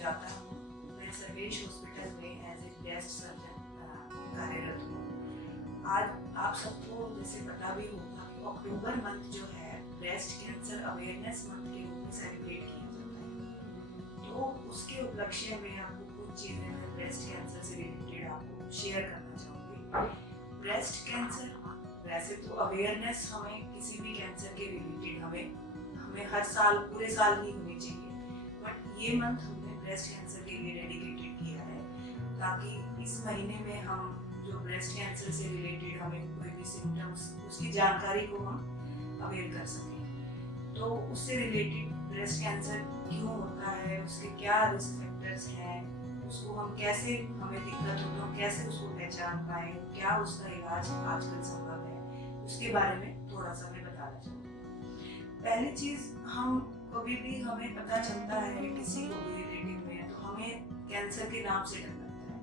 सुजाता हूँ। मैं सर्वेश हॉस्पिटल में एज ए ब्रेस्ट सर्जन कार्यरत हूँ। आज आप सबको जैसे पता भी होगा कि अक्टूबर मंथ जो है ब्रेस्ट कैंसर अवेयरनेस मंथ के रूप में सेलिब्रेट किया जाता है। तो उसके उपलक्ष्य में आपको कुछ चीज़ें मैं ब्रेस्ट कैंसर से रिलेटेड आपको शेयर करना चाहूँगी। ब्रेस्ट कैंसर वैसे तो अवेयरनेस हमें किसी भी कैंसर के रिलेटेड हमें हर साल पूरे साल ही होनी चाहिए, बट ये मंथ हमने ब्रेस्ट कैंसर के लिए डेडिकेटेड किया है ताकि इस महीने में हम जो ब्रेस्ट कैंसर से रिलेटेड हमें कोई भी सिम्टम्स उसकी जानकारी को हम अवेयर कर सकें। तो उससे रिलेटेड ब्रेस्ट कैंसर क्यों होता है, उसके क्या रिस्क फैक्टर्स हैं, उसको हम कैसे हमें दिक्कत हो तो कैसे उसको पहचान पाए, क्या उसका इलाज आजकल संभव है, उसके बारे में थोड़ा सा मैं बताना चाहूँगी। पहली चीज़, हम कभी भी हमें पता चलता है किसी को भी रिलेटिव में तो हमें कैंसर के नाम से डर लगता है।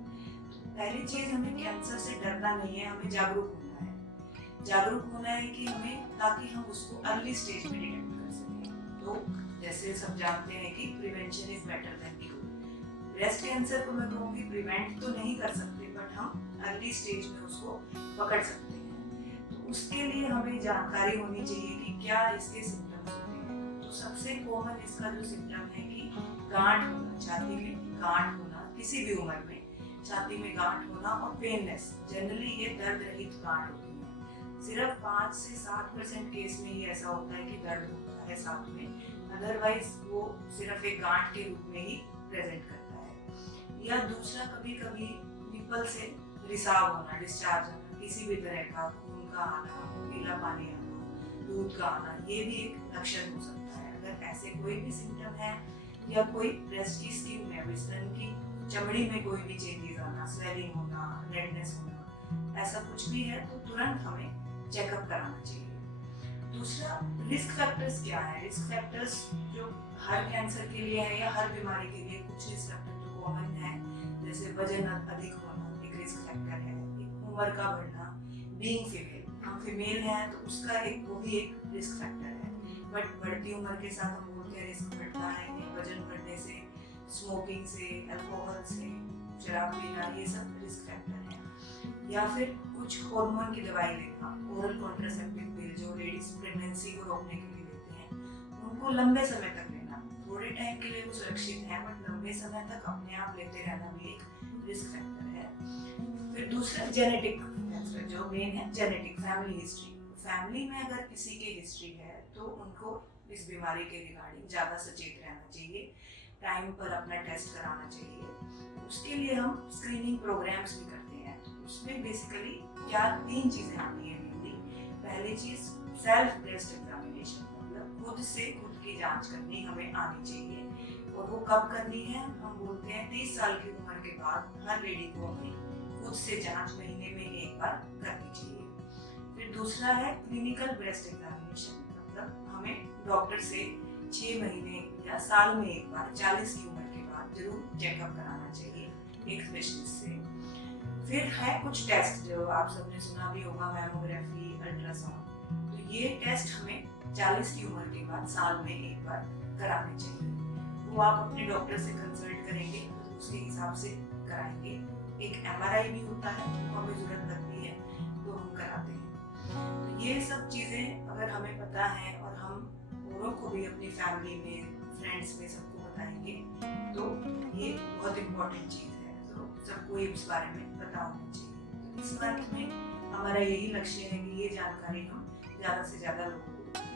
पहली चीज़, हमें कैंसर से डरना नहीं है, हमें जागरूक होना है। जागरूक होना है कि हमें, ताकि हम उसको अर्ली स्टेज में डिटेक्ट कर सकें। तो जैसे सब जानते हैं कि prevention is better than cure. Breast cancer को मैं कहूँगी प्रिवेंट तो नहीं कर सकते, बट हम अर्ली स्टेज में उसको पकड़ सकते हैं। तो उसके लिए हमें जानकारी होनी चाहिए कि क्या इसके सिम्टम्स होते हैं। तो सबसे कॉमन इसका जो सिम्टम है कि गांठ होना, छाती में गांठ होना, किसी भी उम्र में छाती में गांठ होना और पेनलेस। जनरली ये दर्द रहित गांठ होती है। सिर्फ 5 से 7% केस में ही ऐसा होता है कि दर्द होता है साथ में, अदरवाइज वो सिर्फ एक गांठ के रूप में ही प्रेजेंट करता है। या दूसरा, कभी कभी निपल से रिसाव होना, डिस्चार्ज होना, किसी भी तरह का खून का आना, पीला पानी आना, दूध का आना, ये भी एक लक्षण हो सकता है। अगर ऐसे कोई भी सिम्टम है या कोई ब्रेस्ट की स्किन में, स्तन की चमड़ी में कोई भी चेंजेस आना, स्वेलिंग होना, रेडनेस होना, ऐसा कुछ भी है तो तुरंत हमें चेकअप कराना चाहिए। दूसरा, रिस्क फैक्टर्स क्या है। रिस्क फैक्टर्स जो हर कैंसर के लिए है या हर बीमारी के लिए, कुछ रिस्क फैक्टर जो कॉमन है, जैसे वजन अधिक होना एक रिस्क फैक्टर है, एक उम्र का बढ़ना, बीइंग फीमेल, हम फीमेल हैं तो उसका वो भी एक रिस्क फैक्टर है। बट बढ़ती उम्र के साथ हम बोलते हैं रिस्क बढ़ता है, वजन बढ़ने से, स्मोकिंग से, अल्कोहल से, शराब पीना, ये सब रिस्क फैक्टर है। या फिर कुछ हार्मोन की दवाई लेना, ओरल कॉन्ट्रासेप्टिव पिल जो लेडीज प्रेगनेंसी को रोकने के लिए लेते हैं, उनको लंबे समय तक लेना। थोड़े टाइम के लिए वो सुरक्षित है, बट लंबे समय तक अपने आप लेते रहना भी एक रिस्क फैक्टर है। फिर दूसरा, जेनेटिक कैंसर जो मेन है, जेनेटिक फैमिली हिस्ट्री। फैमिली में अगर किसी की हिस्ट्री है तो उनको इस बीमारी के रिगार्डिंग ज़्यादा सचेत रहना चाहिए, टाइम पर अपना टेस्ट कराना चाहिए। उसके लिए हम स्क्रीनिंग प्रोग्राम्स भी करते हैं। उसमें बेसिकली क्या 3 चीज़ें आती हैं मेनली। पहली चीज़, सेल्फ ब्रेस्ट एग्जामिनेशन, मतलब खुद से खुद की जांच करनी हमें आनी चाहिए। और वो कब करनी है, हम बोलते हैं 30 साल की उम्र के बाद हर लेडी को अपनी खुद से जांच महीने में एक बार करनी चाहिए। फिर दूसरा है क्लिनिकल ब्रेस्ट एग्जामिनेशन, मतलब हमें डॉक्टर से 6 महीने या साल में एक बार 40 की उम्र के बाद जरूर चेकअप कराना चाहिए एक स्पेशलिस्ट से। फिर है कुछ टेस्ट जो आप सबने सुना भी होगा, मैमोग्राफी, अल्ट्रासाउंड। तो ये टेस्ट हमें 40 की उम्र के बाद साल में एक बार कराने चाहिए। वो आप अपने डॉक्टर से कंसल्ट करेंगे तो उसके हिसाब से कराएंगे। एक MRI भी होता है, वो हमें जरूरत लगती है तो हम कराते हैं। तो ये सब चीज़ें अगर हमें पता है और हम औरों को भी अपनी फैमिली में, फ्रेंड्स में सबको बताएंगे तो ये बहुत इम्पोर्टेंट चीज़ है। तो सबको इस बारे में पता होना चाहिए। तो इस मंथ में हमारा यही लक्ष्य है कि ये जानकारी हम ज़्यादा से ज़्यादा लोगों को